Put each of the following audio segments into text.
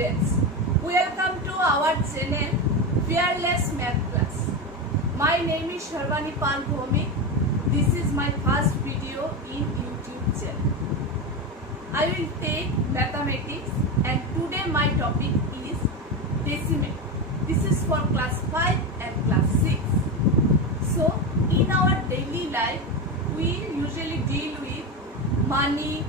students, welcome to our channel Fearless Math Class. My name is Sarbani. This is my first video in YouTube channel. I will take mathematics and today my topic is decimal. This is for class 5 and class 6. So in our daily life we usually deal with money,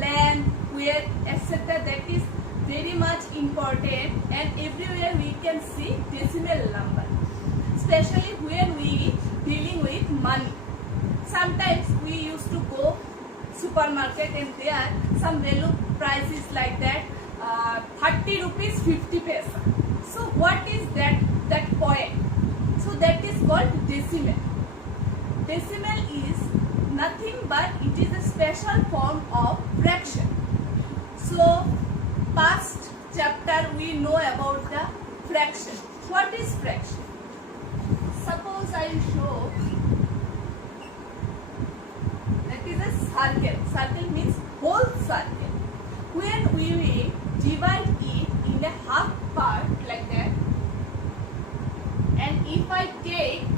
land, weight, etc. That is very much important, and everywhere we can see decimal number, especially when we dealing with money. Sometimes we used to go supermarket and there some value price is like that 30 rupees 50 paisa. So what is that point? So that is called decimal. Decimal is nothing but it is a special form of fraction. So past chapter we know about the fraction. What is fraction? Suppose I show that is a circle. Circle means whole circle. When we will divide it in a half part like that, and if I take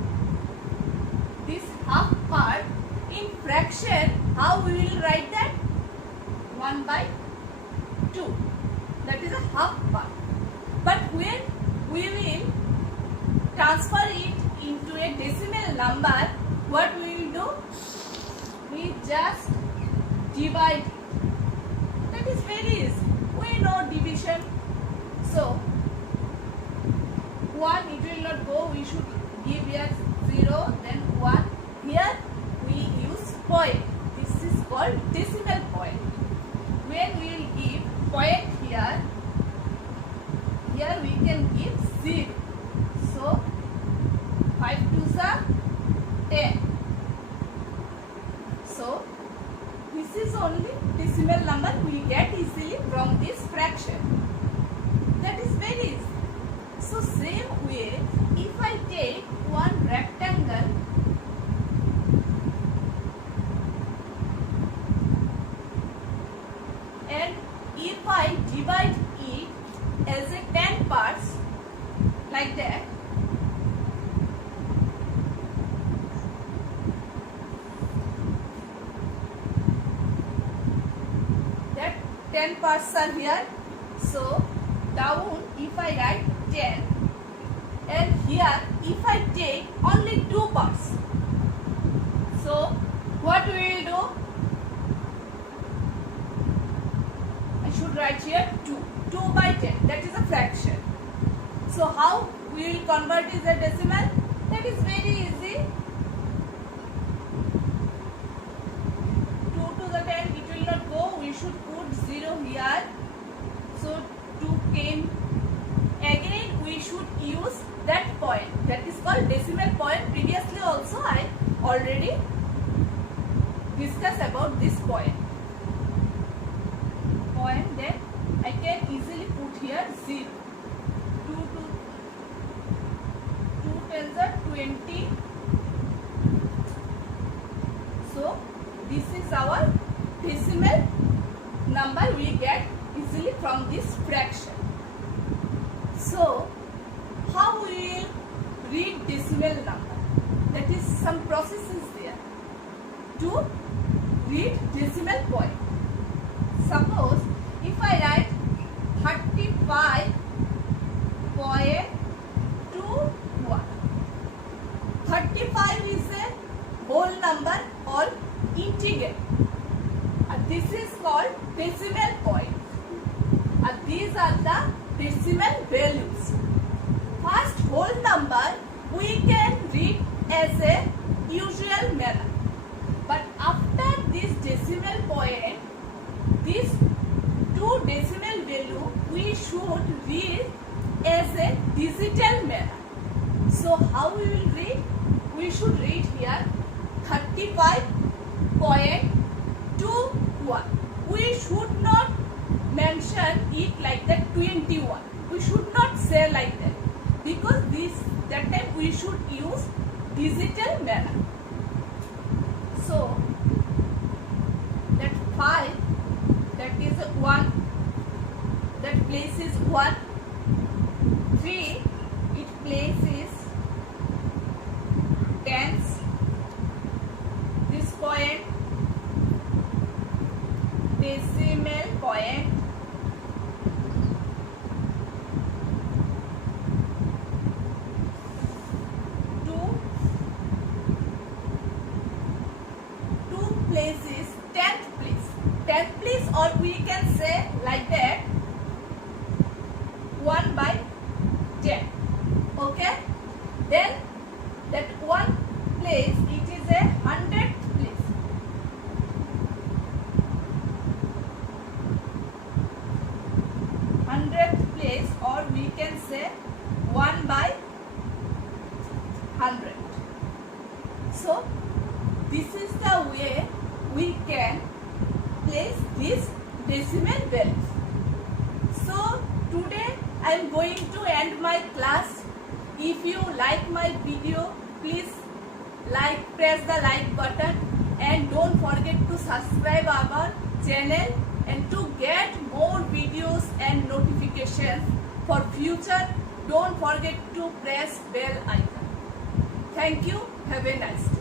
this half part in fraction, how we will write that? 1/2. That is a half part. But when we will transfer it into a decimal number, what we will do? We just divide it. That is very easy. We know division. So 1 it will not go. We should give here 0, then 1. Here we use point. This is called decimal point. When we will give point here we can give 0. So 5 2s are 10. So this is only decimal number we get easily from this fraction. That is very easy. So same way, if I take one rectangle and if I divide it as a 10 parts like that, that 10 parts are here. So down if I write 10, and here if I take only 2 parts, so what we will do? I should write here 2/10. That is a fraction. So how we will convert is a decimal? That is very easy. 2 to the 10 it will not go. We should put 0 here. So 2 came. Again we should use that point. That is called decimal point. Previously also I already discussed about this point. Then I can easily put here 0. 2 tens are 20. So this is our decimal number we get easily from this fraction. So how we will read decimal number? That is some processes there to read decimal point. Suppose if I write 35.21, 35 is a whole number or integer. This is called decimal point. These are the decimal values. First whole number we can read as a usual manner. But after this decimal point, these two decimal value we should read as a digital manner. So how we will read? We should read here 35.21. We should not mention it like that 21. We should not say like that, because that time we should use digital manner. So that 5, that is 1, that place is 1. 3, it places tens. This point, decimal point. 2 places 10th place. 10th place, or we can say like that 1 by 10. Okay, then that 1 place, it is a 100th place. 100th place, or we can say 1 by 100. So this is the way we can place these decimal values. So today I am going to end my class. If you like my video, please press the like button, and don't forget to subscribe our channel, and to get more videos and notifications for future, don't forget to press bell icon. Thank you. Have a nice day.